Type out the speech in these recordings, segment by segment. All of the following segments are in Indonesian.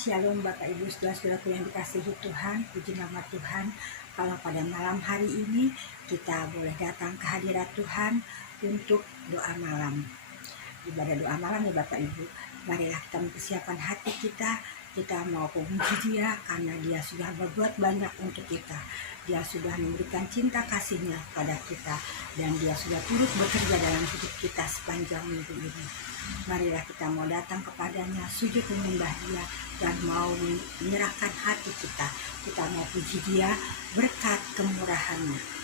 Shalom Bapak Ibu Saudara-saudaraku yang dikasihi Tuhan, puji nama Tuhan. Kalau pada malam hari ini kita boleh datang ke hadirat Tuhan untuk doa malam. Ibadah doa malam ya Bapak Ibu. Marilah kita mempersiapkan hati kita mau memuji Dia karena Dia sudah berbuat banyak untuk kita. Dia sudah memberikan cinta kasih-Nya pada kita dan Dia sudah turut bekerja dalam hidup kita sepanjang minggu ini. Marilah kita mau datang kepadanya, sujud menyembah Dia dan mau menyerahkan hati kita. Kita mau puji Dia berkat kemurahan-Nya.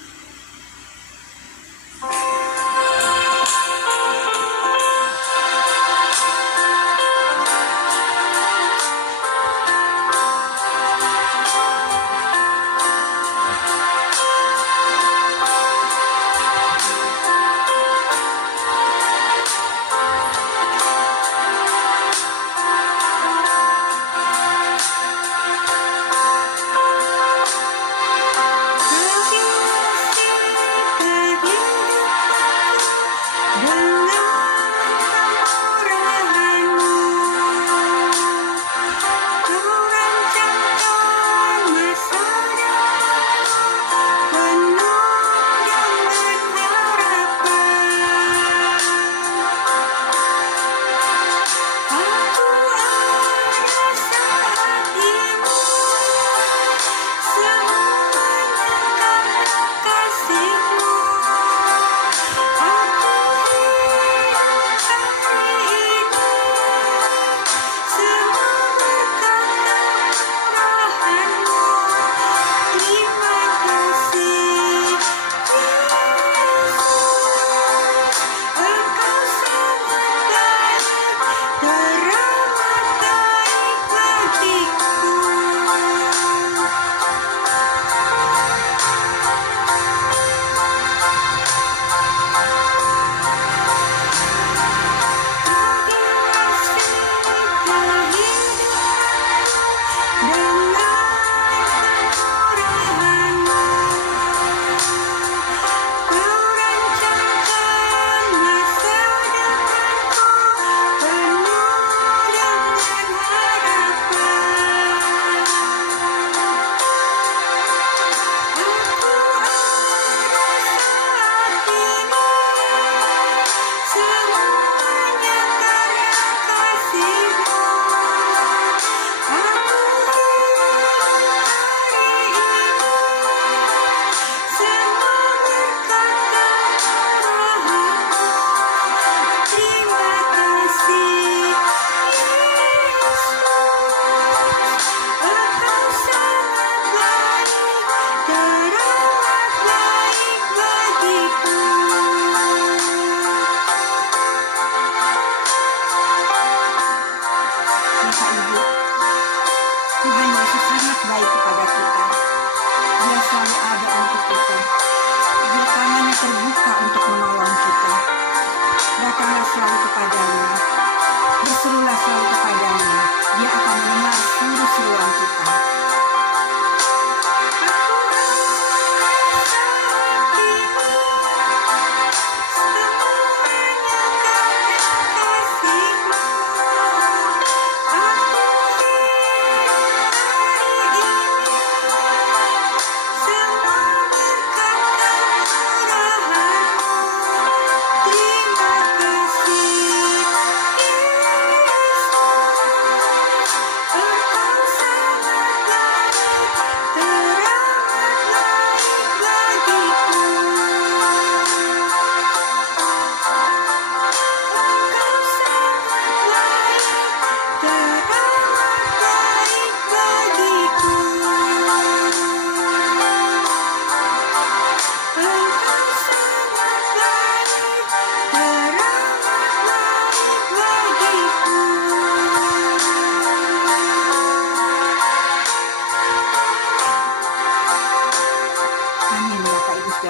Tuhan Yesus sangat baik kepada kita. Dia selalu ada untuk kita. Dia tangannya terbuka untuk menolong kita. Datanglah selalu kepadanya. Berserulah selalu kepadanya. Dia akan mendengar seluruh seruan kita.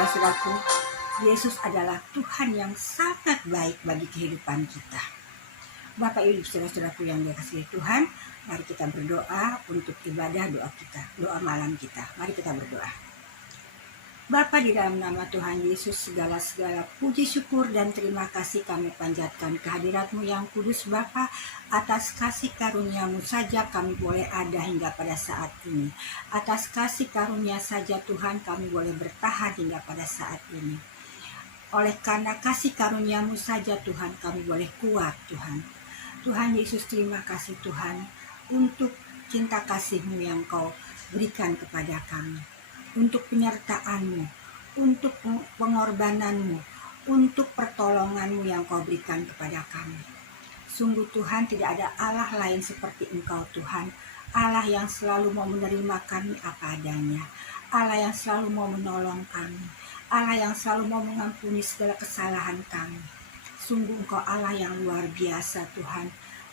Saudaraku, Yesus adalah Tuhan yang sangat baik bagi kehidupan kita. Bapak Ibu saudara-saudaraku yang dikasihi Tuhan, mari kita berdoa untuk ibadah doa kita, doa malam kita. Mari kita berdoa. Bapa, di dalam nama Tuhan Yesus, segala puji syukur dan terima kasih kami panjatkan kehadirat-Mu yang kudus Bapa. Atas kasih karunia-Mu saja kami boleh ada hingga pada saat ini. Atas kasih karunia saja Tuhan kami boleh bertahan hingga pada saat ini. Oleh karena kasih karunia-Mu saja Tuhan kami boleh kuat Tuhan. Tuhan Yesus, terima kasih Tuhan untuk cinta kasih-Mu yang Kau berikan kepada kami, untuk penyertaan-Mu, untuk pengorbanan-Mu, untuk pertolongan-Mu yang Kau berikan kepada kami. Sungguh Tuhan, tidak ada Allah lain seperti Engkau Tuhan, Allah yang selalu mau menerima kami apa adanya, Allah yang selalu mau menolong kami, Allah yang selalu mau mengampuni segala kesalahan kami. Sungguh Engkau Allah yang luar biasa Tuhan.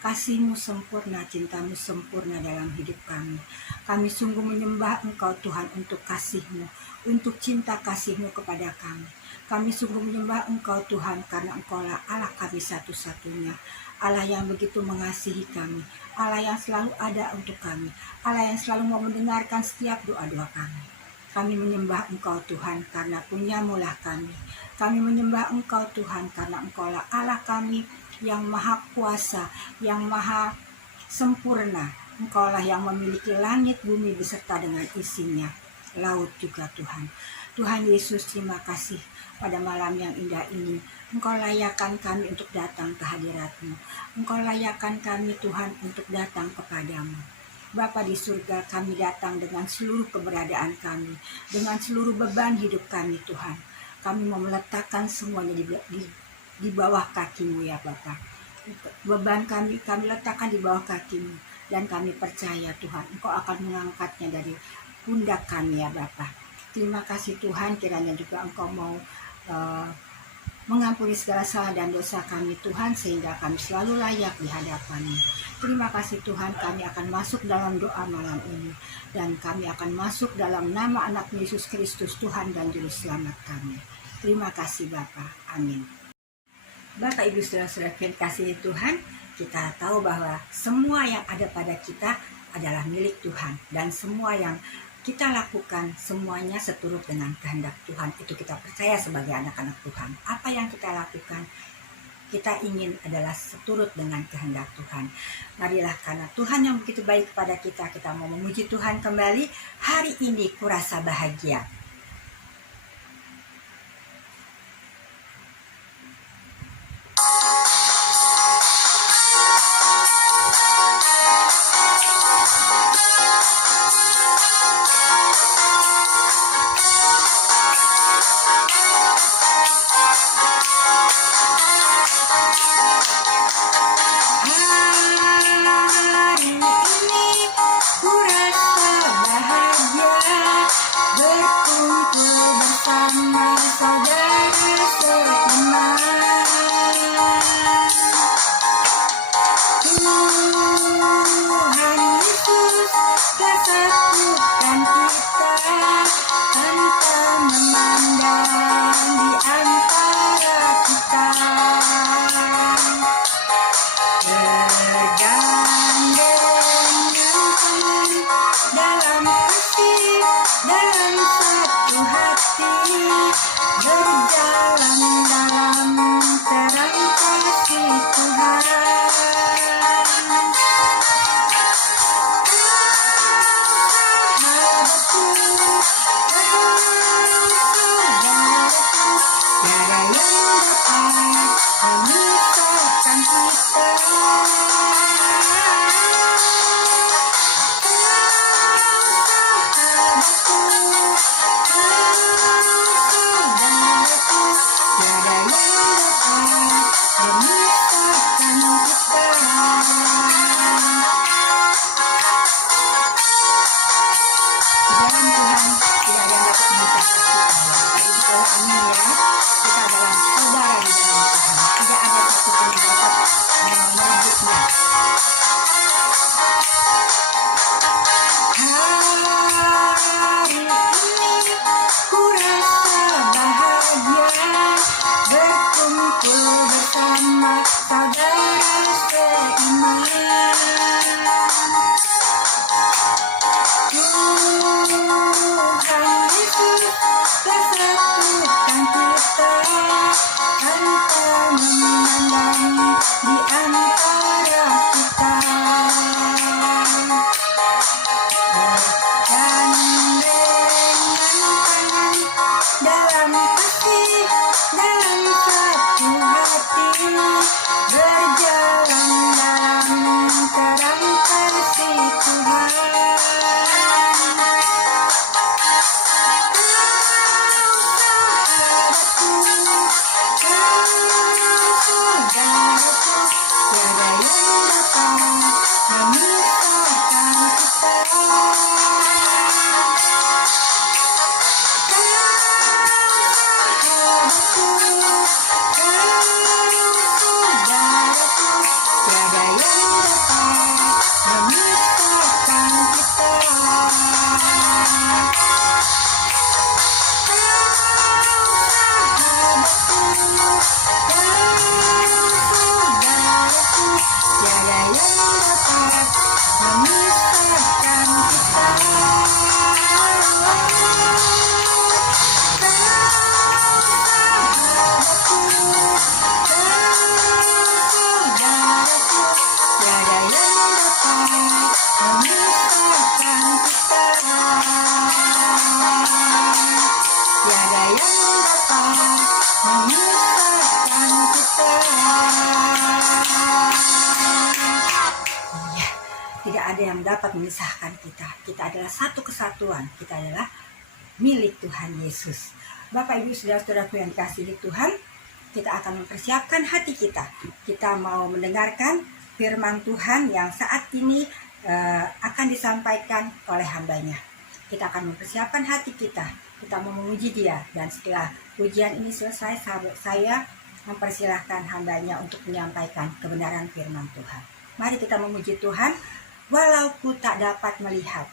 Kasih-Mu sempurna, cinta-Mu sempurna dalam hidup kami. Kami sungguh menyembah Engkau Tuhan untuk kasih-Mu, untuk cinta kasih-Mu kepada kami. Kami sungguh menyembah Engkau Tuhan karena Engkau lah Allah kami satu-satunya. Allah yang begitu mengasihi kami, Allah yang selalu ada untuk kami, Allah yang selalu mau mendengarkan setiap doa-doa kami. Kami menyembah Engkau Tuhan karena punya-Mu lah kami. Kami menyembah Engkau Tuhan karena Engkau lah Allah kami yang maha kuasa, yang maha sempurna. Engkau lah yang memiliki langit, bumi beserta dengan isinya, laut juga Tuhan. Tuhan Yesus, terima kasih pada malam yang indah ini. Engkau layakkan kami untuk datang ke hadirat-Mu. Engkau layakkan kami Tuhan untuk datang kepadamu. Bapa di surga, kami datang dengan seluruh keberadaan kami, dengan seluruh beban hidup kami Tuhan. Kami mau meletakkan semuanya di bawah kaki-Mu ya Bapa. Beban kami letakkan di bawah kaki-Mu. Dan kami percaya Tuhan, Engkau akan mengangkatnya dari pundak kami ya Bapa. Terima kasih Tuhan, kiranya juga Engkau mau mengampuni segala salah dan dosa kami Tuhan, sehingga kami selalu layak di hadapan-Mu. Terima kasih Tuhan, kami akan masuk dalam doa malam ini, dan kami akan masuk dalam nama anak Yesus Kristus, Tuhan dan Juru Selamat kami. Terima kasih Bapa, amin. Bapak Ibu Saudara-saudara yang kasih Tuhan, kita tahu bahwa semua yang ada pada kita adalah milik Tuhan, dan semua yang kita lakukan semuanya seturut dengan kehendak Tuhan. Itu kita percaya sebagai anak-anak Tuhan. Apa yang kita lakukan, kita ingin adalah seturut dengan kehendak Tuhan. Marilah, karena Tuhan yang begitu baik kepada kita mau memuji Tuhan kembali. Hari ini kurasa bahagia. Hari ini kurasa bahagia, berkumpul ada yang dapat memisahkan kita. Kita adalah satu kesatuan. Kita adalah milik Tuhan Yesus. Bapak Ibu saudara-saudaraku yang dikasihi Tuhan, kita akan mempersiapkan hati kita. Kita mau mendengarkan firman Tuhan yang saat ini akan disampaikan oleh hambanya. Kita akan mempersiapkan hati kita. Kita mau memuji Dia. Dan setelah pujian ini selesai, saya mempersilahkan hambanya untuk menyampaikan kebenaran firman Tuhan. Mari kita memuji Tuhan, walau ku tak dapat melihat.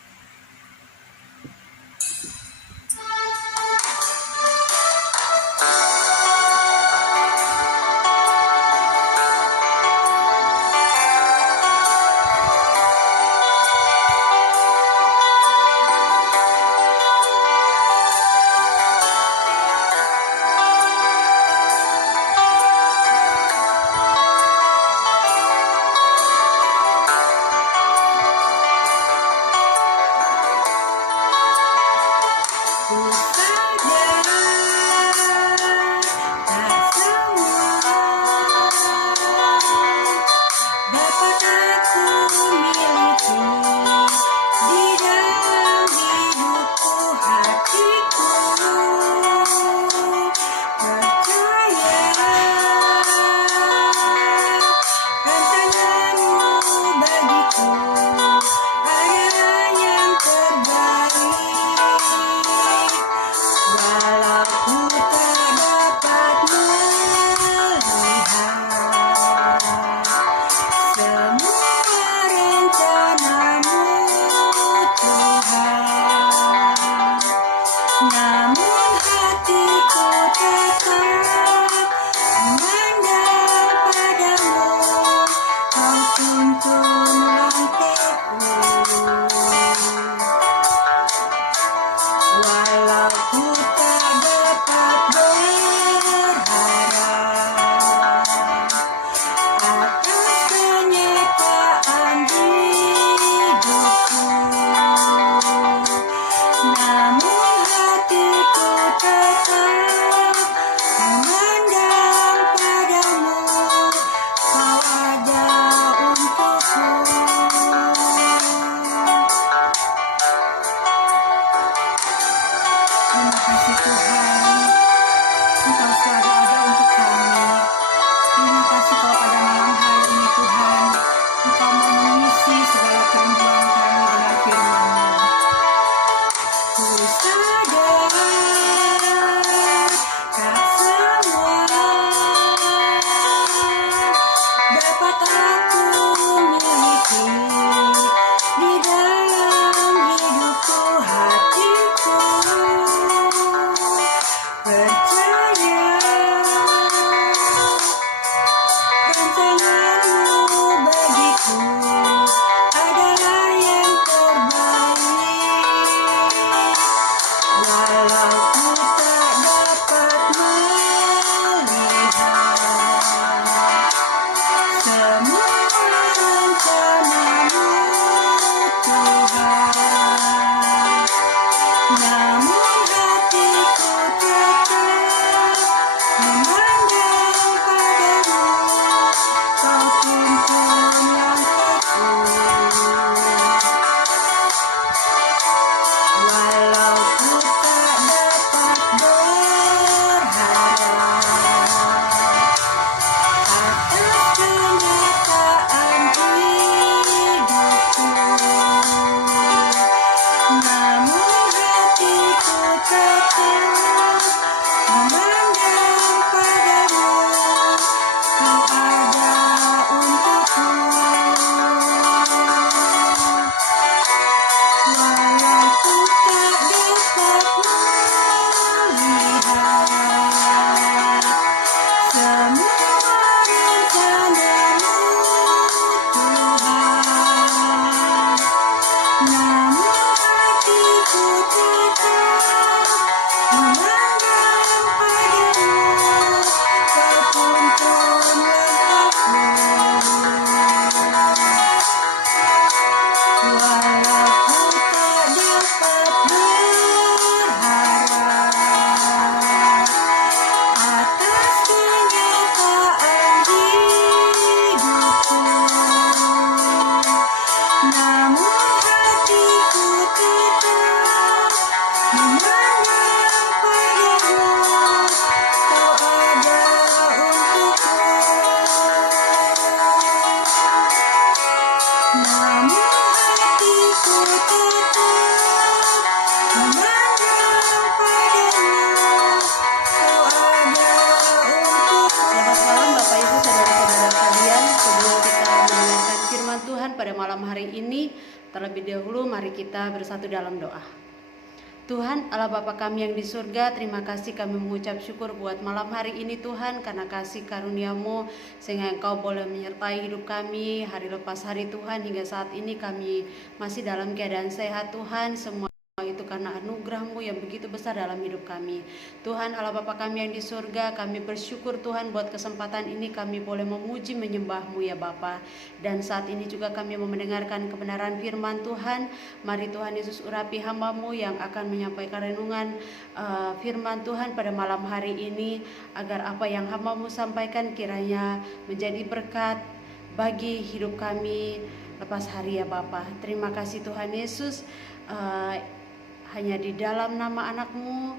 Selamat malam Bapak Ibu saudara-saudara sekalian. Sebelum kita mendengarkan firman Tuhan pada malam hari ini, terlebih dahulu mari kita bersatu dalam doa. Tuhan Allah Bapa kami yang di surga, terima kasih kami mengucap syukur buat malam hari ini Tuhan, karena kasih karunia-Mu sehingga Engkau boleh menyertai hidup kami hari lepas hari Tuhan. Hingga saat ini kami masih dalam keadaan sehat Tuhan. Semua itu karena anugerah-Mu yang begitu besar dalam hidup kami. Tuhan Allah Bapa kami yang di surga, kami bersyukur Tuhan buat kesempatan ini kami boleh memuji menyembah-Mu ya Bapa. Dan saat ini juga kami mau mendengarkan kebenaran firman Tuhan. Mari Tuhan Yesus urapi hamba-Mu yang akan menyampaikan renungan firman Tuhan pada malam hari ini, agar apa yang hamba-Mu sampaikan kiranya menjadi berkat bagi hidup kami lepas hari ya Bapa. Terima kasih Tuhan Yesus. Hanya di dalam nama anak-Mu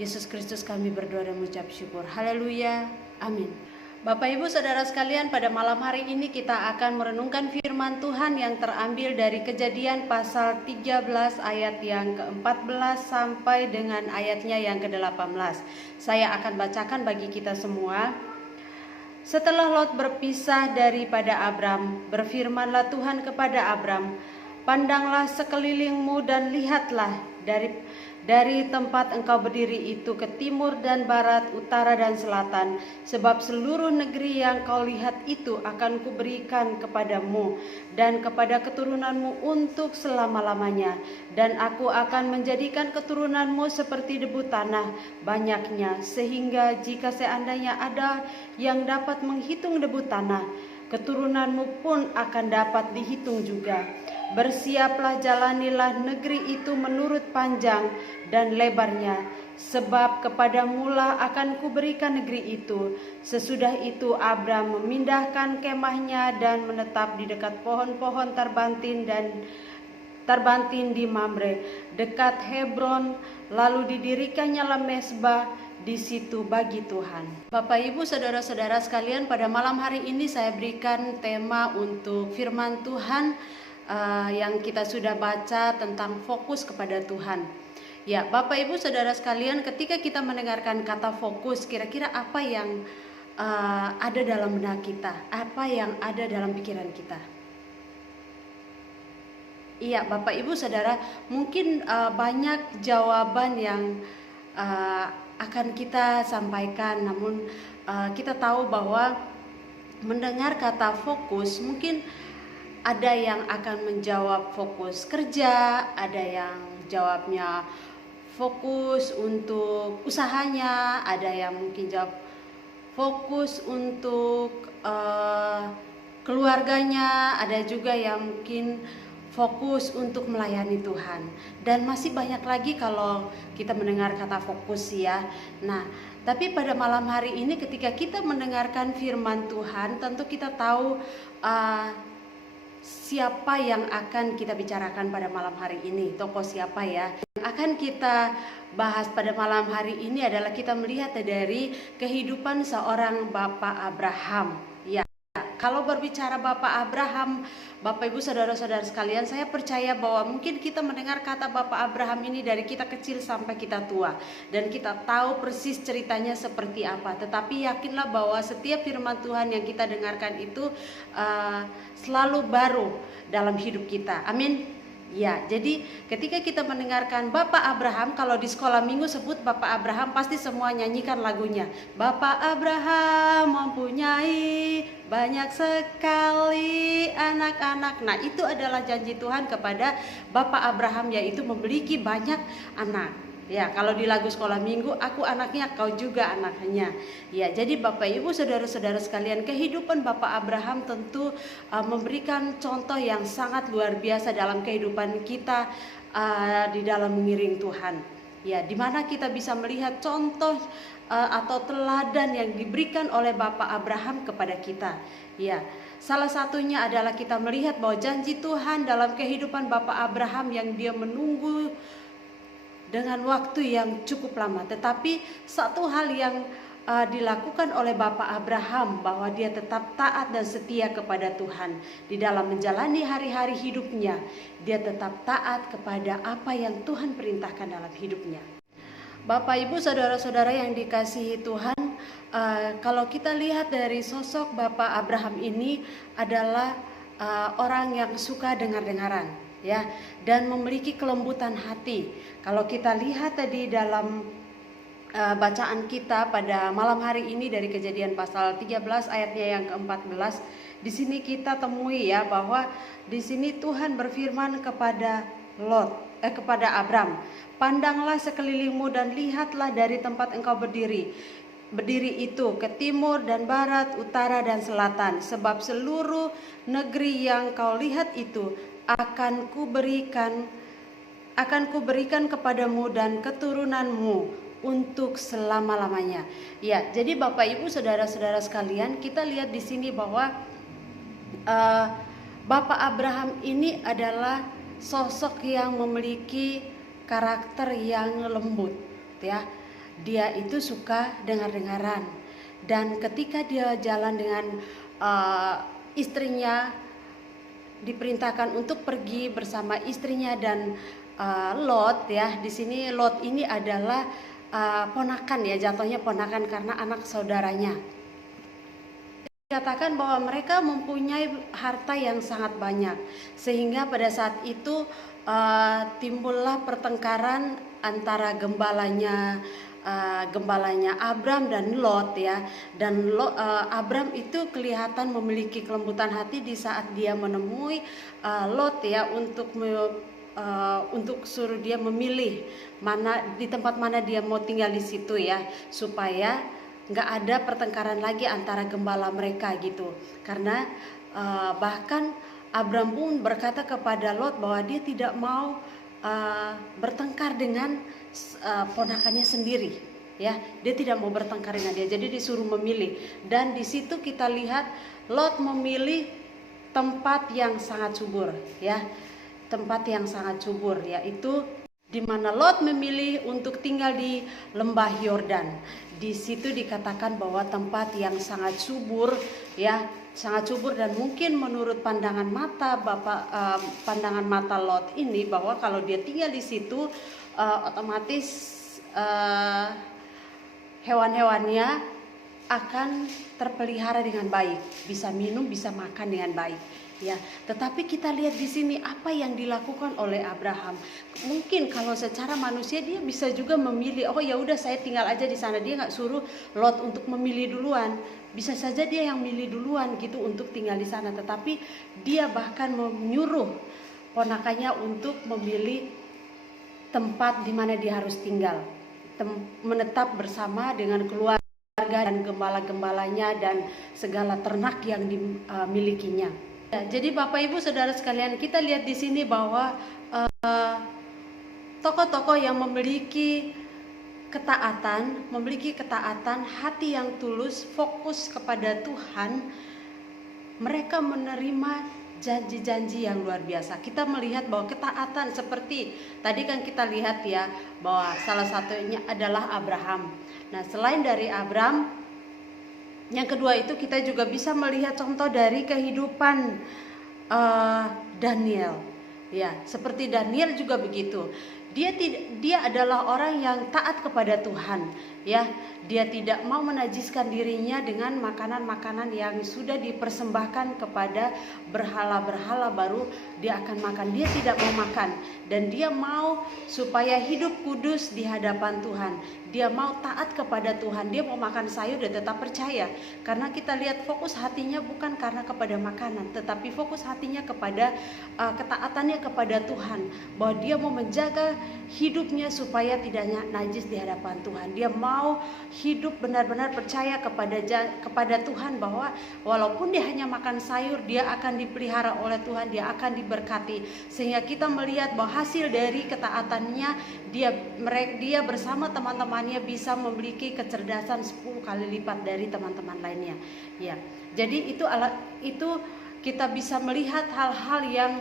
Yesus Kristus kami berdoa dan mengucap syukur. Haleluya, amin. Bapak Ibu saudara sekalian, pada malam hari ini kita akan merenungkan firman Tuhan yang terambil dari Kejadian pasal 13 ayat yang ke-14 sampai dengan ayatnya yang ke-18. Saya akan bacakan bagi kita semua. Setelah Lot berpisah daripada Abram, berfirmanlah Tuhan kepada Abram, "Pandanglah sekelilingmu dan lihatlah dari tempat engkau berdiri itu ke timur dan barat, utara dan selatan, sebab seluruh negeri yang kau lihat itu akan kuberikan kepadamu dan kepada keturunanmu untuk selama-lamanya. Dan aku akan menjadikan keturunanmu seperti debu tanah banyaknya, sehingga jika seandainya ada yang dapat menghitung debu tanah, keturunanmu pun akan dapat dihitung juga. Bersiaplah, jalanilah negeri itu menurut panjang dan lebarnya, sebab kepadamulah akan kuberikan negeri itu." Sesudah itu Abram memindahkan kemahnya dan menetap di dekat pohon-pohon terbantin di Mamre, dekat Hebron. Lalu didirikannya mesbah di situ bagi Tuhan. Bapak Ibu saudara-saudara sekalian, pada malam hari ini saya berikan tema untuk firman Tuhan yang kita sudah baca tentang fokus kepada Tuhan. Ya, Bapak Ibu saudara sekalian, ketika kita mendengarkan kata fokus, kira-kira apa yang ada dalam benak kita? Apa yang ada dalam pikiran kita? Iya, Bapak Ibu saudara, mungkin banyak jawaban yang akan kita sampaikan, namun kita tahu bahwa mendengar kata fokus, mungkin ada yang akan menjawab fokus kerja, ada yang jawabnya fokus untuk usahanya, ada yang mungkin jawab fokus untuk keluarganya, ada juga yang mungkin fokus untuk melayani Tuhan. Dan masih banyak lagi kalau kita mendengar kata fokus ya. Nah, tapi pada malam hari ini ketika kita mendengarkan firman Tuhan, tentu kita tahu siapa yang akan kita bicarakan pada malam hari ini, tokoh siapa ya. Yang akan kita bahas pada malam hari ini adalah kita melihat dari kehidupan seorang Bapak Abraham. Ya, kalau berbicara Bapak Abraham, Bapak Ibu saudara-saudara sekalian, saya percaya bahwa mungkin kita mendengar kata Bapak Abraham ini dari kita kecil sampai kita tua, dan kita tahu persis ceritanya seperti apa. Tetapi yakinlah bahwa setiap firman Tuhan yang kita dengarkan itu selalu baru dalam hidup kita. Amin. Ya, jadi ketika kita mendengarkan Bapak Abraham, kalau di sekolah minggu sebut Bapak Abraham, pasti semua nyanyikan lagunya. Bapak Abraham mempunyai banyak sekali anak-anak. Nah, itu adalah janji Tuhan kepada Bapak Abraham, yaitu memiliki banyak anak. Ya, kalau di lagu sekolah minggu, aku anaknya, kau juga anaknya. Ya, jadi Bapak Ibu saudara-saudara sekalian, kehidupan Bapak Abraham tentu memberikan contoh yang sangat luar biasa dalam kehidupan kita di dalam mengiring Tuhan. Ya, di mana kita bisa melihat contoh atau teladan yang diberikan oleh Bapak Abraham kepada kita. Ya, salah satunya adalah kita melihat bahwa janji Tuhan dalam kehidupan Bapak Abraham yang dia menunggu dengan waktu yang cukup lama. Tetapi satu hal yang dilakukan oleh Bapak Abraham, bahwa dia tetap taat dan setia kepada Tuhan di dalam menjalani hari-hari hidupnya. Dia tetap taat kepada apa yang Tuhan perintahkan dalam hidupnya. Bapak, Ibu, saudara-saudara yang dikasihi Tuhan, kalau kita lihat dari sosok Bapak Abraham ini adalah orang yang suka dengar-dengaran, ya, dan memiliki kelembutan hati. Kalau kita lihat tadi dalam bacaan kita pada malam hari ini dari Kejadian pasal 13 ayatnya yang ke-14, di sini kita temui ya bahwa di sini Tuhan berfirman kepada kepada Abram, "Pandanglah sekelilingmu dan lihatlah dari tempat engkau berdiri itu ke timur dan barat, utara dan selatan, sebab seluruh negeri yang kau lihat itu akan kuberikan kepadamu dan keturunanmu untuk selama-lamanya." Ya, jadi Bapak Ibu saudara-saudara sekalian, kita lihat di sini bahwa Bapak Abraham ini adalah sosok yang memiliki karakter yang lembut, ya. Dia itu suka dengar-dengaran, dan ketika dia jalan dengan istrinya, diperintahkan untuk pergi bersama istrinya dan Lot, ya. Di sini Lot ini adalah ponakan, ya, jatuhnya ponakan karena anak saudaranya. Dikatakan bahwa mereka mempunyai harta yang sangat banyak, sehingga pada saat itu timbullah pertengkaran antara gembalanya Abram dan Lot, ya. Dan Abram itu kelihatan memiliki kelembutan hati di saat dia menemui Lot, ya, untuk suruh dia memilih di tempat mana dia mau tinggal di situ, ya, supaya nggak ada pertengkaran lagi antara gembala mereka gitu. Karena bahkan Abram pun berkata kepada Lot bahwa dia tidak mau bertengkar dengan ponakannya sendiri, ya. Dia tidak mau bertengkar dengan dia, jadi disuruh memilih. Dan di situ kita lihat Lot memilih tempat yang sangat subur, ya. Tempat yang sangat subur, yaitu di mana Lot memilih untuk tinggal di lembah Yordan. Di situ dikatakan bahwa tempat yang sangat subur, ya, sangat subur, dan mungkin menurut pandangan mata Lot ini bahwa kalau dia tinggal di situ otomatis hewan-hewannya akan terpelihara dengan baik, bisa minum, bisa makan dengan baik. Ya, tetapi kita lihat di sini apa yang dilakukan oleh Abraham. Mungkin kalau secara manusia dia bisa juga memilih, oh ya udah saya tinggal aja di sana. Dia nggak suruh Lot untuk memilih duluan. Bisa saja dia yang milih duluan gitu untuk tinggal di sana. Tetapi dia bahkan menyuruh ponakannya untuk memilih tempat di mana dia harus tinggal, menetap bersama dengan keluarga dan gembala-gembalanya dan segala ternak yang dimilikinya. Ya, jadi Bapak Ibu Saudara sekalian, kita lihat di sini bahwa tokoh-tokoh yang memiliki ketaatan, hati yang tulus, fokus kepada Tuhan, mereka menerima janji-janji yang luar biasa. Kita melihat bahwa ketaatan seperti tadi kan kita lihat, ya, bahwa salah satunya adalah Abraham. Nah, selain dari Abraham, yang kedua itu kita juga bisa melihat contoh dari kehidupan Daniel, ya. Seperti Daniel juga begitu. Dia adalah orang yang taat kepada Tuhan, ya. Dia tidak mau menajiskan dirinya dengan makanan-makanan yang sudah dipersembahkan kepada berhala-berhala, baru dia akan makan. Dia tidak mau makan, dan dia mau supaya hidup kudus di hadapan Tuhan. Dia mau taat kepada Tuhan. Dia mau makan sayur dan tetap percaya. Karena kita lihat fokus hatinya bukan karena kepada makanan, tetapi fokus hatinya kepada ketaatannya kepada Tuhan. Bahwa dia mau menjaga hidupnya supaya tidak najis di hadapan Tuhan. Dia mau hidup benar-benar percaya kepada Tuhan, bahwa walaupun dia hanya makan sayur, dia akan dipelihara oleh Tuhan, dia akan diberkati. Sehingga kita melihat bahwa hasil dari ketaatannya, dia bersama teman-temannya bisa memiliki kecerdasan 10 kali lipat dari teman-teman lainnya, ya. Jadi itu kita bisa melihat hal-hal yang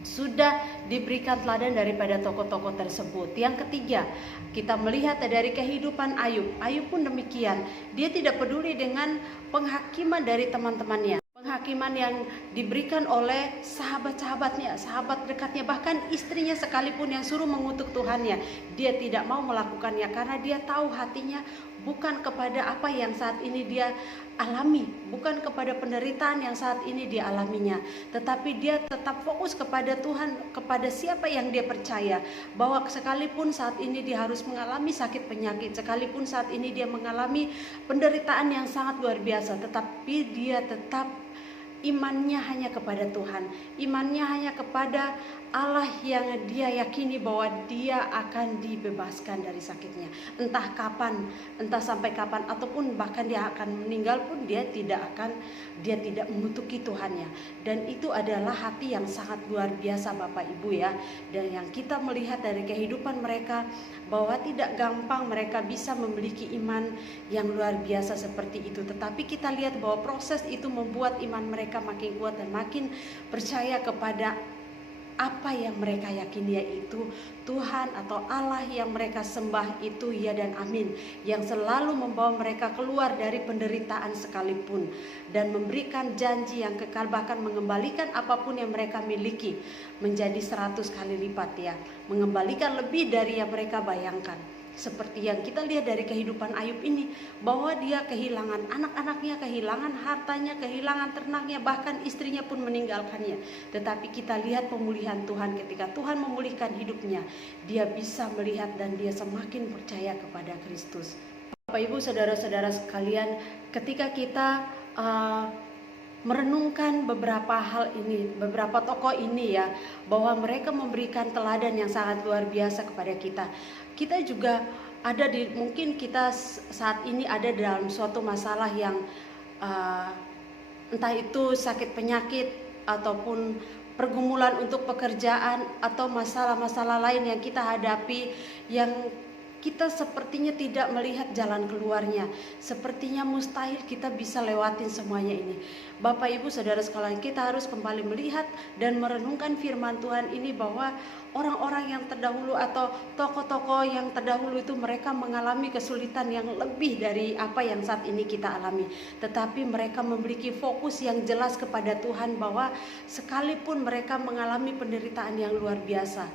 sudah diberikan teladan daripada tokoh-tokoh tersebut. Yang ketiga, kita melihat dari kehidupan Ayub. Ayub pun demikian. Dia tidak peduli dengan penghakiman dari teman-temannya, penghakiman yang diberikan oleh sahabat-sahabatnya, sahabat dekatnya, bahkan istrinya sekalipun yang suruh mengutuk Tuhannya, dia tidak mau melakukannya karena dia tahu hatinya bukan kepada apa yang saat ini dia alami, bukan kepada penderitaan yang saat ini dia alaminya, tetapi dia tetap fokus kepada Tuhan, kepada siapa yang dia percaya, bahwa sekalipun saat ini dia harus mengalami sakit penyakit, sekalipun saat ini dia mengalami penderitaan yang sangat luar biasa, tetapi dia tetap imannya hanya kepada Tuhan, imannya hanya kepada Allah yang dia yakini bahwa dia akan dibebaskan dari sakitnya. Entah kapan, entah sampai kapan, ataupun bahkan dia akan meninggal pun dia tidak mengutuki Tuhannya. Dan itu adalah hati yang sangat luar biasa Bapak Ibu ya. Dan yang kita melihat dari kehidupan mereka, bahwa tidak gampang mereka bisa memiliki iman yang luar biasa seperti itu. Tetapi kita lihat bahwa proses itu membuat iman mereka makin kuat dan makin percaya kepada apa yang mereka yakini, yaitu Tuhan atau Allah yang mereka sembah itu ya dan amin, yang selalu membawa mereka keluar dari penderitaan sekalipun dan memberikan janji yang kekal, bahkan mengembalikan apapun yang mereka miliki menjadi 100 kali lipat ya, mengembalikan lebih dari yang mereka bayangkan. Seperti yang kita lihat dari kehidupan Ayub ini, bahwa dia kehilangan anak-anaknya, kehilangan hartanya, kehilangan ternaknya, bahkan istrinya pun meninggalkannya. Tetapi kita lihat pemulihan Tuhan ketika Tuhan memulihkan hidupnya. Dia bisa melihat dan dia semakin percaya kepada Kristus. Bapak Ibu saudara-saudara sekalian, ketika kita merenungkan beberapa hal ini, beberapa tokoh ini ya, bahwa mereka memberikan teladan yang sangat luar biasa kepada kita. Kita juga ada mungkin kita saat ini ada dalam suatu masalah yang entah itu sakit penyakit ataupun pergumulan untuk pekerjaan atau masalah-masalah lain yang kita hadapi, yang kita sepertinya tidak melihat jalan keluarnya, sepertinya mustahil kita bisa lewatin semuanya ini. Bapak Ibu saudara sekalian, kita harus kembali melihat dan merenungkan firman Tuhan ini, bahwa orang-orang yang terdahulu atau tokoh-tokoh yang terdahulu itu mereka mengalami kesulitan yang lebih dari apa yang saat ini kita alami. Tetapi mereka memiliki fokus yang jelas kepada Tuhan, bahwa sekalipun mereka mengalami penderitaan yang luar biasa,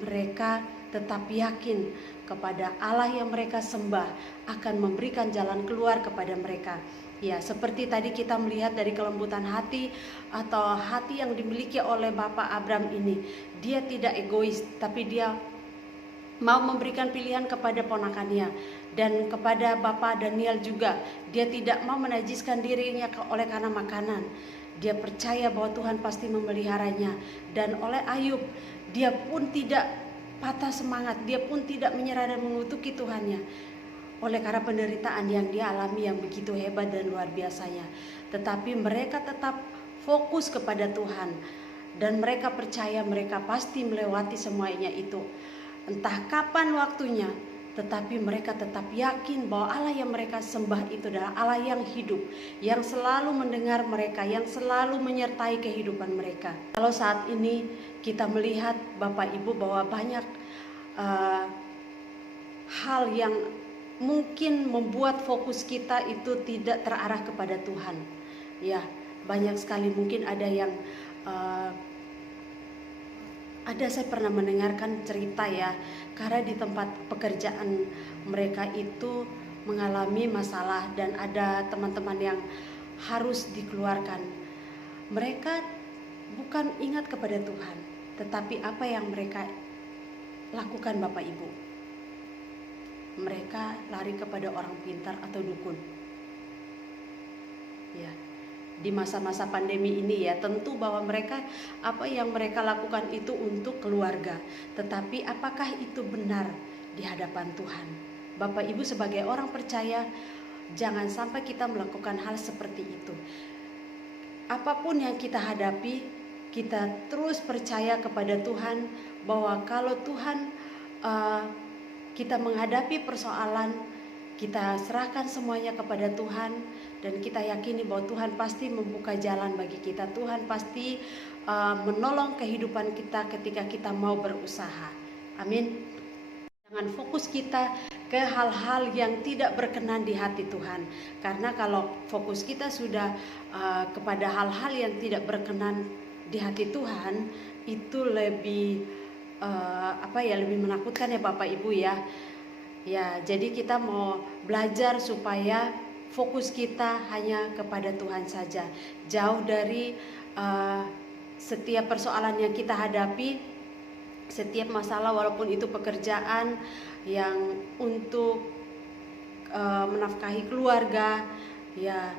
mereka tetap yakin kepada Allah yang mereka sembah akan memberikan jalan keluar kepada mereka. Ya, seperti tadi kita melihat dari kelembutan hati atau hati yang dimiliki oleh Bapak Abraham ini. Dia tidak egois, tapi dia mau memberikan pilihan kepada ponakannya dan kepada Bapak Daniel juga. Dia tidak mau menajiskan dirinya oleh karena makanan. Dia percaya bahwa Tuhan pasti memeliharanya. Dan oleh Ayub, dia pun tidak patah semangat, dia pun tidak menyerah dan mengutuki Tuhannya oleh karena penderitaan yang dia alami yang begitu hebat dan luar biasanya. Tetapi mereka tetap fokus kepada Tuhan dan mereka percaya mereka pasti melewati semuanya itu. Entah kapan waktunya, tetapi mereka tetap yakin bahwa Allah yang mereka sembah itu adalah Allah yang hidup, yang selalu mendengar mereka, yang selalu menyertai kehidupan mereka. Kalau saat ini kita melihat Bapak Ibu bahwa banyak hal yang mungkin membuat fokus kita itu tidak terarah kepada Tuhan. Ya, banyak sekali mungkin ada yang saya pernah mendengarkan cerita ya, karena di tempat pekerjaan mereka itu mengalami masalah dan ada teman-teman yang harus dikeluarkan. Mereka bukan ingat kepada Tuhan, tetapi apa yang mereka lakukan Bapak Ibu, mereka lari kepada orang pintar atau dukun. Ya, di masa-masa pandemi ini ya, tentu bahwa mereka apa yang mereka lakukan itu untuk keluarga. Tetapi apakah itu benar di hadapan Tuhan? Bapak Ibu sebagai orang percaya, jangan sampai kita melakukan hal seperti itu. Apapun yang kita hadapi, kita terus percaya kepada Tuhan, bahwa kalau Tuhan kita menghadapi persoalan, kita serahkan semuanya kepada Tuhan dan kita yakini bahwa Tuhan pasti membuka jalan bagi kita. Tuhan pasti menolong kehidupan kita ketika kita mau berusaha. Amin. Jangan fokus kita ke hal-hal yang tidak berkenan di hati Tuhan. Karena kalau fokus kita sudah kepada hal-hal yang tidak berkenan di hati Tuhan, itu lebih lebih menakutkan ya Bapak Ibu ya. Ya, jadi kita mau belajar supaya fokus kita hanya kepada Tuhan saja. Jauh dari setiap persoalan yang kita hadapi, setiap masalah, walaupun itu pekerjaan yang untuk menafkahi keluarga ya,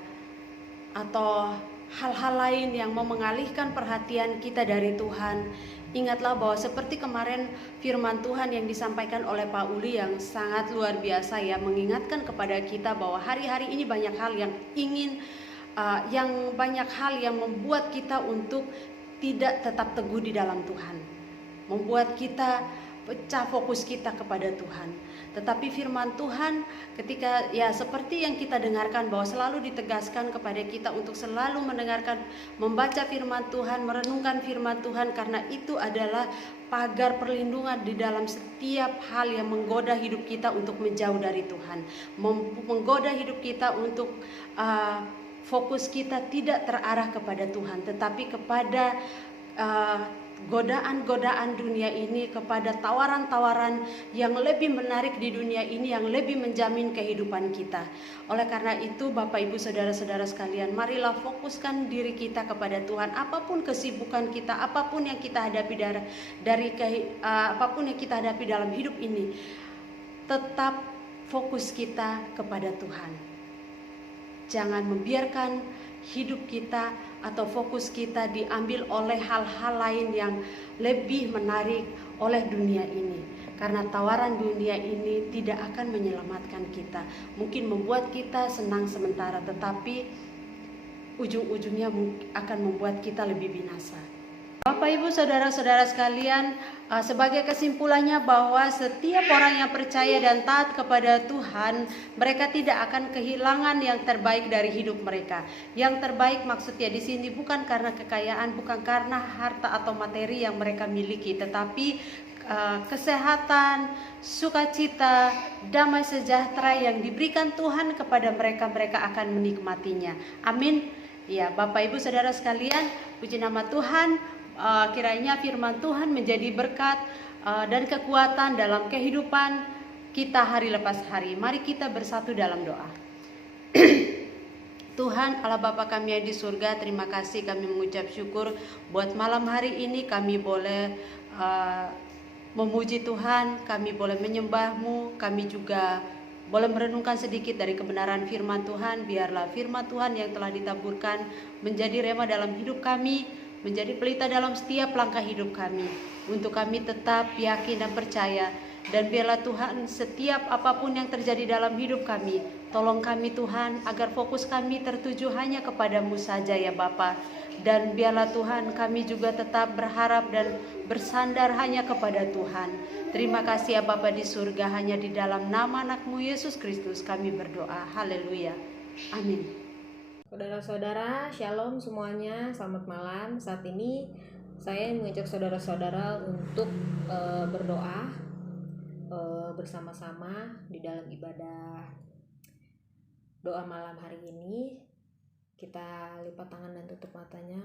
atau hal-hal lain yang mau mengalihkan perhatian kita dari Tuhan. Ingatlah bahwa seperti kemarin firman Tuhan yang disampaikan oleh Pak Uli yang sangat luar biasa ya, mengingatkan kepada kita bahwa hari-hari ini banyak hal yang banyak hal yang membuat kita untuk tidak tetap teguh di dalam Tuhan, membuat kita pecah fokus kita kepada Tuhan. Tetapi firman Tuhan ketika ya seperti yang kita dengarkan, bahwa selalu ditegaskan kepada kita untuk selalu mendengarkan, membaca firman Tuhan, merenungkan firman Tuhan, karena itu adalah pagar perlindungan di dalam setiap hal yang menggoda hidup kita untuk menjauh dari Tuhan, menggoda hidup kita untuk fokus kita tidak terarah kepada Tuhan, tetapi kepada godaan-godaan dunia ini, kepada tawaran-tawaran yang lebih menarik di dunia ini, yang lebih menjamin kehidupan kita. Oleh karena itu Bapak Ibu Saudara-saudara sekalian, marilah fokuskan diri kita kepada Tuhan. Apapun kesibukan kita, apapun yang kita hadapi apapun yang kita hadapi dalam hidup ini, tetap fokus kita kepada Tuhan. Jangan membiarkan hidup kita atau fokus kita diambil oleh hal-hal lain yang lebih menarik oleh dunia ini. Karena tawaran dunia ini tidak akan menyelamatkan kita. Mungkin membuat kita senang sementara, tetapi ujung-ujungnya akan membuat kita lebih binasa. Bapak Ibu Saudara-saudara sekalian, sebagai kesimpulannya bahwa setiap orang yang percaya dan taat kepada Tuhan, mereka tidak akan kehilangan yang terbaik dari hidup mereka. Yang terbaik maksudnya di sini bukan karena kekayaan, bukan karena harta atau materi yang mereka miliki, tetapi kesehatan, sukacita, damai sejahtera yang diberikan Tuhan kepada mereka, mereka akan menikmatinya. Amin. Ya, Bapak Ibu Saudara sekalian, puji nama Tuhan. Kiranya firman Tuhan menjadi berkat dan kekuatan dalam kehidupan kita hari lepas hari. Mari kita bersatu dalam doa. Tuhan Allah Bapa kami yang di surga, terima kasih, kami mengucap syukur buat malam hari ini kami boleh memuji Tuhan, kami boleh menyembah-Mu, kami juga boleh merenungkan sedikit dari kebenaran firman Tuhan. Biarlah firman Tuhan yang telah ditaburkan menjadi rema dalam hidup kami, menjadi pelita dalam setiap langkah hidup kami, untuk kami tetap yakin dan percaya. Dan biarlah Tuhan setiap apapun yang terjadi dalam hidup kami, tolong kami Tuhan agar fokus kami tertuju hanya kepadamu saja ya Bapa. Dan biarlah Tuhan kami juga tetap berharap dan bersandar hanya kepada Tuhan. Terima kasih ya Bapa di surga, hanya di dalam nama anak-Mu Yesus Kristus kami berdoa. Haleluya. Amin. Saudara-saudara, shalom semuanya, selamat malam. Saat ini saya mengajak saudara-saudara untuk berdoa bersama-sama di dalam ibadah doa malam hari ini. Kita lipat tangan dan tutup matanya.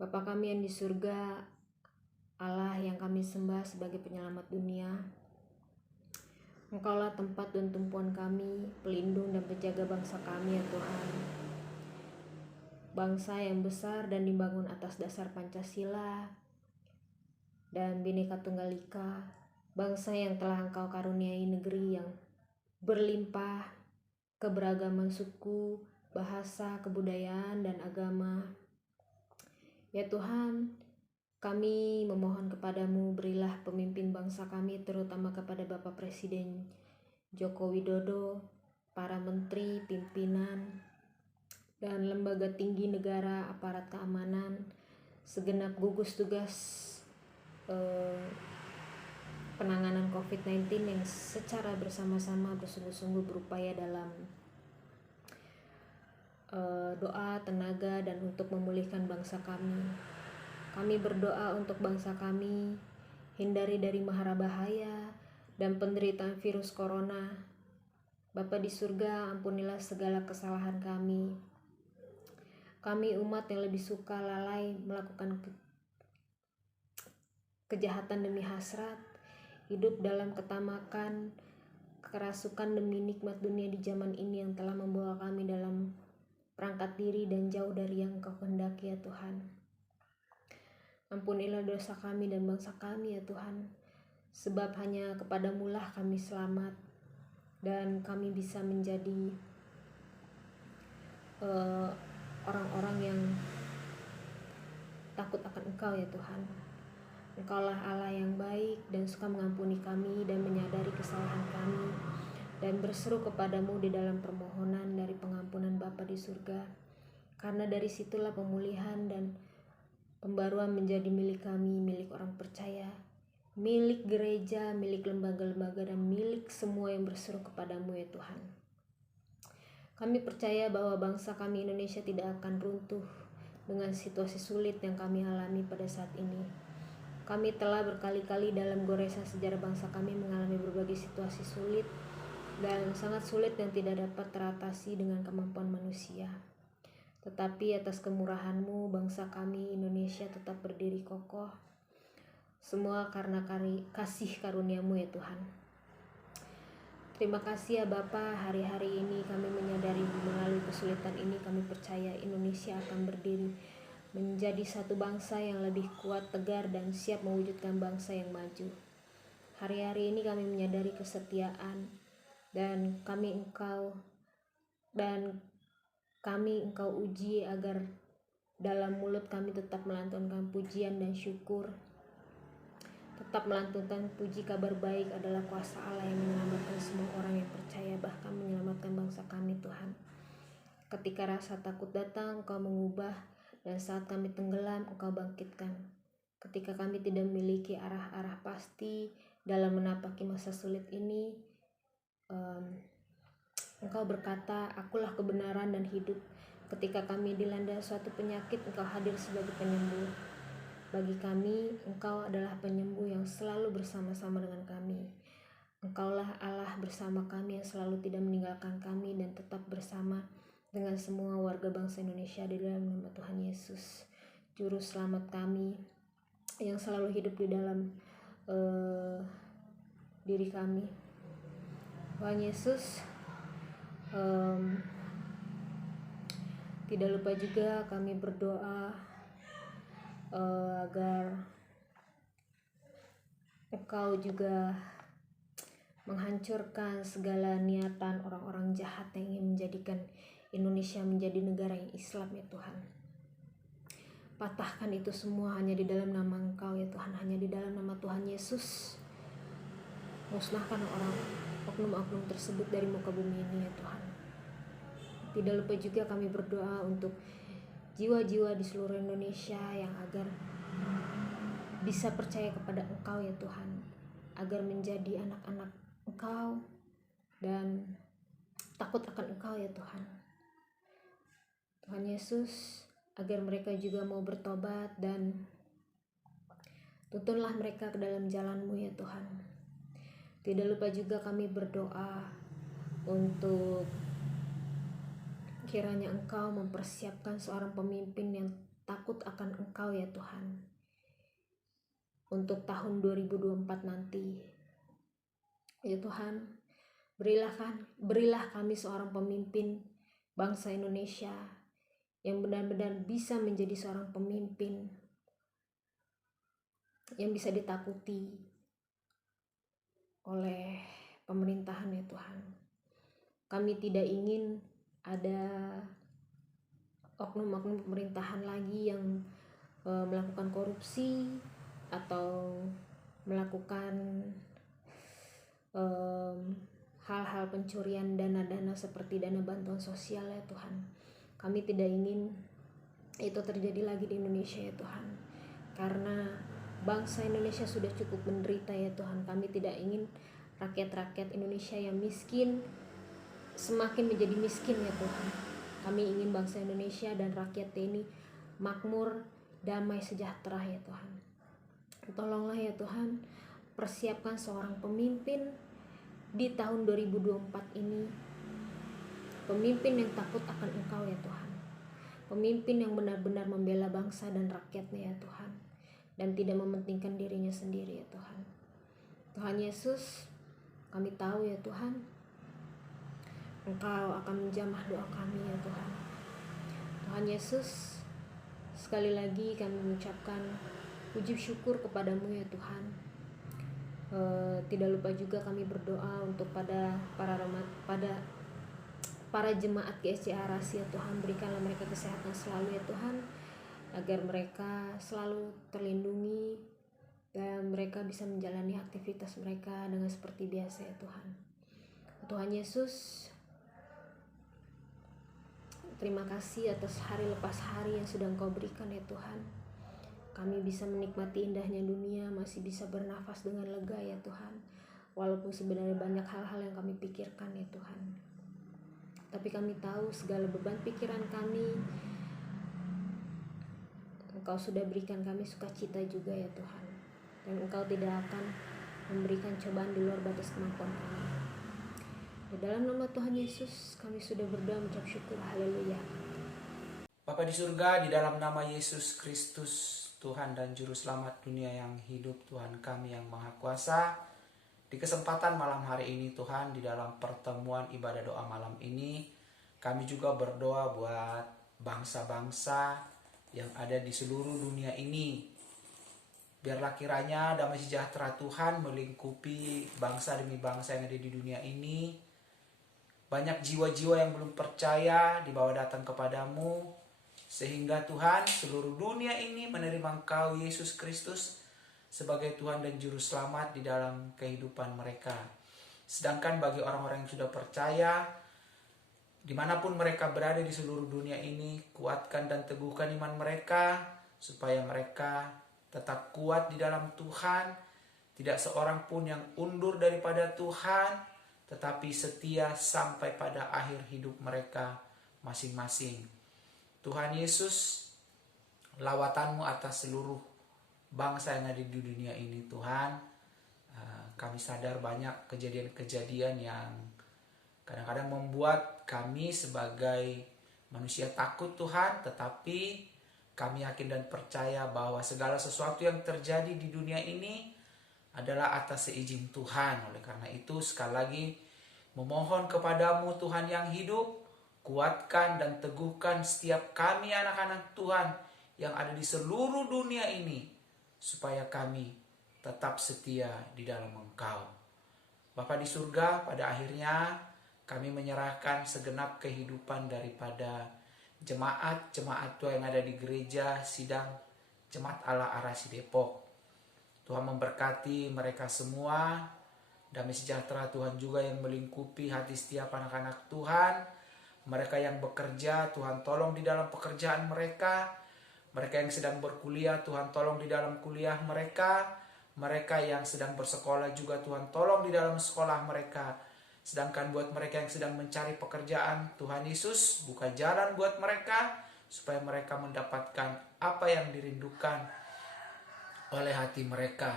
Bapa kami yang di surga, Allah yang kami sembah sebagai penyelamat dunia, Engkaulah tempat dan tumpuan kami, pelindung dan penjaga bangsa kami ya Tuhan. Bangsa yang besar dan dibangun atas dasar Pancasila dan Bhinneka Tunggal Ika. Bangsa yang telah Engkau karuniai negeri yang berlimpah keberagaman suku, bahasa, kebudayaan, dan agama. Ya Tuhan, kami memohon kepadamu, berilah pemimpin bangsa kami, terutama kepada Bapak Presiden Joko Widodo, para menteri, pimpinan, dan lembaga tinggi negara, aparat keamanan, segenap gugus tugas penanganan COVID-19 yang secara bersama-sama bersungguh-sungguh berupaya dalam doa, tenaga, dan untuk memulihkan bangsa kami. Kami berdoa untuk bangsa kami, hindari dari mahara bahaya dan penderitaan virus corona. Bapa di surga, ampunilah segala kesalahan kami. Kami umat yang lebih suka lalai melakukan kejahatan demi hasrat, hidup dalam ketamakan, kerasukan demi nikmat dunia di zaman ini yang telah membawa kami dalam perangkat diri dan jauh dari yang Engkau kehendaki ya Tuhan. Ampunilah dosa kami dan bangsa kami ya Tuhan, sebab hanya kepadamu lah kami selamat dan kami bisa menjadi orang-orang yang takut akan Engkau ya Tuhan. Engkaulah Allah yang baik dan suka mengampuni kami dan menyadari kesalahan kami dan berseru kepadamu di dalam permohonan dari pengampunan Bapa di surga. Karena dari situlah pemulihan dan pembaruan menjadi milik kami, milik orang percaya, milik gereja, milik lembaga-lembaga, dan milik semua yang berseru kepadamu ya Tuhan. Kami percaya bahwa bangsa kami Indonesia tidak akan runtuh dengan situasi sulit yang kami alami pada saat ini. Kami telah berkali-kali dalam goresan sejarah bangsa kami mengalami berbagai situasi sulit dan sangat sulit yang tidak dapat teratasi dengan kemampuan manusia. Tetapi atas kemurahan-Mu, bangsa kami Indonesia tetap berdiri kokoh. Semua karena kasih karunia-Mu ya Tuhan. Terima kasih ya Bapa, hari-hari ini kami menyadari melalui kesulitan ini kami percaya Indonesia akan berdiri menjadi satu bangsa yang lebih kuat, tegar, dan siap mewujudkan bangsa yang maju. Hari-hari ini kami menyadari kesetiaan dan kami Engkau uji agar dalam mulut kami tetap melantunkan pujian dan syukur, tetap melantunkan puji kabar baik adalah kuasa Allah yang menyelamatkan semua orang yang percaya, bahkan menyelamatkan bangsa kami Tuhan. Ketika rasa takut datang, Engkau mengubah, dan saat kami tenggelam, Engkau bangkitkan. Ketika kami tidak memiliki arah-arah pasti dalam menapaki masa sulit ini, Engkau berkata, Akulah kebenaran dan hidup. Ketika kami dilanda suatu penyakit, Engkau hadir sebagai penyembuh. Bagi kami, Engkau adalah penyembuh yang selalu bersama-sama dengan kami. Engkaulah Allah bersama kami yang selalu tidak meninggalkan kami dan tetap bersama dengan semua warga bangsa Indonesia di dalam nama Tuhan Yesus, Juru Selamat kami yang selalu hidup di dalam diri kami. Tuhan Yesus, tidak lupa juga kami berdoa agar Engkau juga menghancurkan segala niatan orang-orang jahat yang ingin menjadikan Indonesia menjadi negara yang Islam ya Tuhan. Patahkan itu semua hanya di dalam nama Engkau ya Tuhan, hanya di dalam nama Tuhan Yesus. Musnahkan oknum-oknum tersebut dari muka bumi ini ya Tuhan. Tidak lupa juga kami berdoa untuk jiwa-jiwa di seluruh Indonesia yang agar bisa percaya kepada Engkau ya Tuhan, agar menjadi anak-anak Engkau dan takut akan Engkau ya Tuhan. Tuhan Yesus, agar mereka juga mau bertobat dan tuntunlah mereka ke dalam jalan-Mu ya Tuhan. Tidak lupa juga kami berdoa untuk kiranya Engkau mempersiapkan seorang pemimpin yang takut akan Engkau ya Tuhan, untuk tahun 2024 nanti. Ya Tuhan, berilah kami seorang pemimpin bangsa Indonesia yang benar-benar bisa menjadi seorang pemimpin yang bisa ditakuti oleh pemerintahan ya Tuhan. Kami tidak ingin ada oknum-oknum pemerintahan lagi yang melakukan korupsi atau melakukan hal-hal pencurian dana-dana seperti dana bantuan sosial ya Tuhan. Kami tidak ingin itu terjadi lagi di Indonesia ya Tuhan, karena bangsa Indonesia sudah cukup menderita ya Tuhan. Kami tidak ingin rakyat-rakyat Indonesia yang miskin semakin menjadi miskin ya Tuhan. Kami ingin bangsa Indonesia dan rakyat ini makmur, damai, sejahtera ya Tuhan. Tolonglah ya Tuhan, persiapkan seorang pemimpin di tahun 2024 ini, pemimpin yang takut akan Engkau ya Tuhan, pemimpin yang benar-benar membela bangsa dan rakyatnya ya Tuhan, dan tidak mementingkan dirinya sendiri ya Tuhan. Tuhan Yesus, kami tahu ya Tuhan, Engkau akan menjamah doa kami ya Tuhan. Tuhan Yesus, sekali lagi kami mengucapkan puji syukur kepadamu ya Tuhan. Tidak lupa juga kami berdoa untuk pada para jemaat GSC Arasi ya Tuhan. Berikanlah mereka kesehatan selalu ya Tuhan, agar mereka selalu terlindungi dan mereka bisa menjalani aktivitas mereka dengan seperti biasa ya Tuhan. Tuhan Yesus, terima kasih atas hari lepas hari yang sudah Engkau berikan ya Tuhan. Kami bisa menikmati indahnya dunia, masih bisa bernafas dengan lega ya Tuhan. Walaupun sebenarnya banyak hal-hal yang kami pikirkan ya Tuhan, tapi kami tahu segala beban pikiran kami Engkau sudah berikan kami sukacita juga ya Tuhan. Dan Engkau tidak akan memberikan cobaan di luar batas kemampuan kami. Di dalam nama Tuhan Yesus kami sudah berdoa mengucap syukur. Haleluya. Bapa di surga, di dalam nama Yesus Kristus, Tuhan dan Juru Selamat dunia yang hidup, Tuhan kami yang Maha Kuasa, di kesempatan malam hari ini Tuhan, di dalam pertemuan ibadah doa malam ini, kami juga berdoa buat bangsa-bangsa yang ada di seluruh dunia ini. Biarlah kiranya damai sejahtera Tuhan melingkupi bangsa demi bangsa yang ada di dunia ini. Banyak jiwa-jiwa yang belum percaya dibawa datang kepadamu, sehingga Tuhan seluruh dunia ini menerima Engkau Yesus Kristus sebagai Tuhan dan Juru Selamat di dalam kehidupan mereka. Sedangkan bagi orang-orang yang sudah percaya, dimanapun mereka berada di seluruh dunia ini, kuatkan dan teguhkan iman mereka, supaya mereka tetap kuat di dalam Tuhan, tidak seorang pun yang undur daripada Tuhan, tetapi setia sampai pada akhir hidup mereka masing-masing. Tuhan Yesus, lawatan-Mu atas seluruh bangsa yang ada di dunia ini Tuhan. Kami sadar banyak kejadian-kejadian yang kadang-kadang membuat kami sebagai manusia takut Tuhan, tetapi kami yakin dan percaya bahwa segala sesuatu yang terjadi di dunia ini adalah atas seizin Tuhan. Oleh karena itu sekali lagi memohon kepadamu Tuhan yang hidup, kuatkan dan teguhkan setiap kami anak-anak Tuhan yang ada di seluruh dunia ini, supaya kami tetap setia di dalam Engkau. Bapa di surga, pada akhirnya kami menyerahkan segenap kehidupan daripada jemaat-jemaat Tuhan yang ada di gereja sidang Jemaat Allah Arasi Depok. Tuhan memberkati mereka semua. Damai sejahtera Tuhan juga yang melingkupi hati setiap anak-anak Tuhan. Mereka yang bekerja, Tuhan tolong di dalam pekerjaan mereka. Mereka yang sedang berkuliah, Tuhan tolong di dalam kuliah mereka. Mereka yang sedang bersekolah juga Tuhan tolong di dalam sekolah mereka. Sedangkan buat mereka yang sedang mencari pekerjaan, Tuhan Yesus buka jalan buat mereka, supaya mereka mendapatkan apa yang dirindukan oleh hati mereka.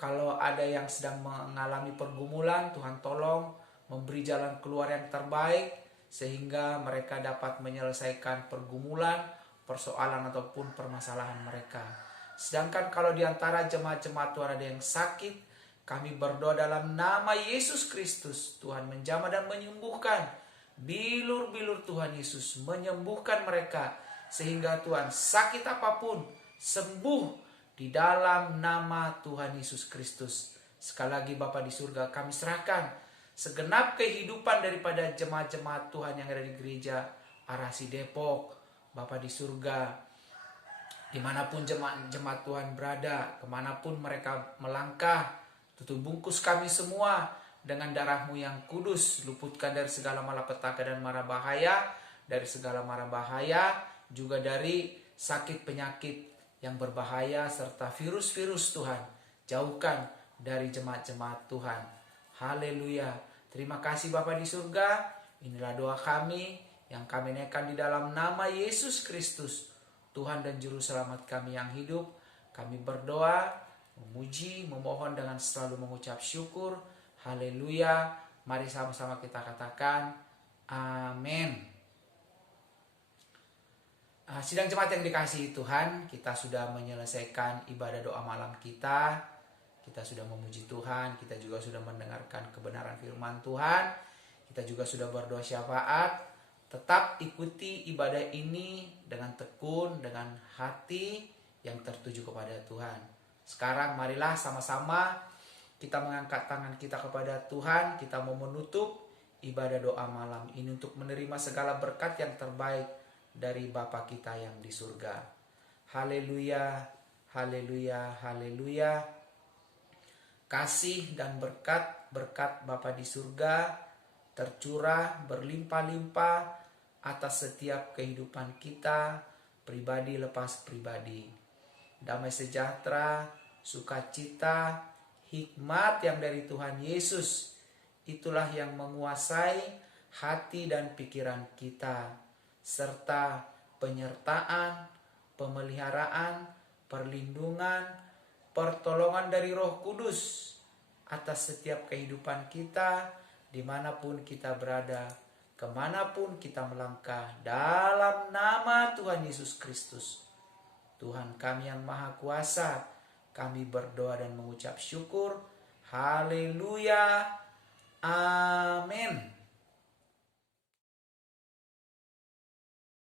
Kalau ada yang sedang mengalami pergumulan, Tuhan tolong memberi jalan keluar yang terbaik, sehingga mereka dapat menyelesaikan pergumulan, persoalan ataupun permasalahan mereka. Sedangkan kalau di antara jemaat-jemaat Tuhan ada yang sakit, kami berdoa dalam nama Yesus Kristus, Tuhan menjamah dan menyembuhkan. Bilur-bilur Tuhan Yesus menyembuhkan mereka, sehingga Tuhan sakit apapun sembuh di dalam nama Tuhan Yesus Kristus. Sekali lagi Bapa di surga, kami serahkan segenap kehidupan daripada jemaat-jemaat Tuhan yang ada di gereja Arasi Depok. Bapa di surga, dimanapun jemaat Tuhan berada, kemanapun mereka melangkah, tutup bungkus kami semua dengan darah-Mu yang kudus. Luputkan dari segala malapetaka dan mara bahaya, dari segala mara bahaya, juga dari sakit penyakit yang berbahaya serta virus-virus Tuhan. Jauhkan dari jemaat-jemaat Tuhan. Haleluya. Terima kasih Bapa di surga. Inilah doa kami yang kami naikkan di dalam nama Yesus Kristus, Tuhan dan Juru Selamat kami yang hidup. Kami berdoa, memuji, memohon dengan selalu mengucap syukur. Haleluya. Mari sama-sama kita katakan amin. Sidang jemaat yang dikasihi Tuhan, kita sudah menyelesaikan ibadah doa malam kita. Kita sudah memuji Tuhan, kita juga sudah mendengarkan kebenaran firman Tuhan. Kita juga sudah berdoa syafaat. Tetap ikuti ibadah ini dengan tekun, dengan hati yang tertuju kepada Tuhan. Sekarang marilah sama-sama kita mengangkat tangan kita kepada Tuhan. Kita mau menutup ibadah doa malam ini untuk menerima segala berkat yang terbaik dari Bapa kita yang di surga. Haleluya, haleluya, haleluya. Kasih dan berkat Bapa di surga tercurah berlimpah-limpah atas setiap kehidupan kita, pribadi lepas pribadi. Damai sejahtera, sukacita, hikmat yang dari Tuhan Yesus, itulah yang menguasai hati dan pikiran kita, serta penyertaan, pemeliharaan, perlindungan, pertolongan dari Roh Kudus atas setiap kehidupan kita, dimanapun kita berada, kemanapun kita melangkah, dalam nama Tuhan Yesus Kristus, Tuhan kami yang Maha Kuasa, kami berdoa dan mengucap syukur. Haleluya. Amin.